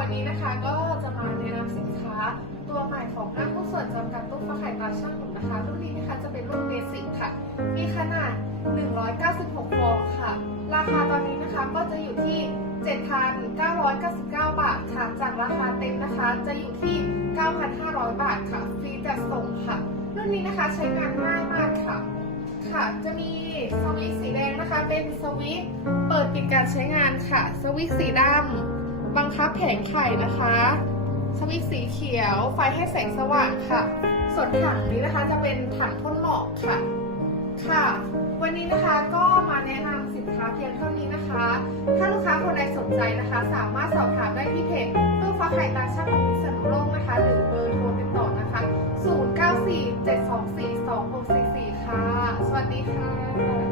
วันนี้นะคะก็จะมาแนะนำสินค้า ตัวใหม่ของห้างหุ้ส่วนจำกัดตู้ฟ้าไข่ตาช่างหนุ่มนะคะรุ่นนี้นะคะจะเป็นรุ่นเบสิกค่ะ มีขนาด 196 ฟองค่ะ ราคาตอนนี้นะคะก็จะอยู่ที่ 7,999 บาทค่ะจากราคาเต็มนะคะ จะอยู่ที่ 9,500 บาทค่ะฟรีจัดส่งค่ะ รุ่นนี้นะคะใช้งานง่ายมากค่ะค่ะ จะมีสวิตสีแดงนะคะ เป็นสวิตเปิดปิดการใช้งานค่ะ สวิตสีดำ บังคับแผงไข่นะคะ สวิตสีเขียว ไฟให้แสงสว่างค่ะ ส่วนถังนี้นะคะจะเป็นถังพ่นหมอกค่ะ ค่ะ วันนี้นะคะก็มาแนะนำสินค้าเพียงเท่านี้นะคะ ถ้าลูกค้าคนใดสนใจนะคะ สามารถสอบถามได้ที่เพจตู้ฟ้าไข่ตาช่างของพิษณุโลกนะคะ หรือเบอร์โทรติดต่อนะคะ 0947242644 ค่ะ สวัสดีค่ะ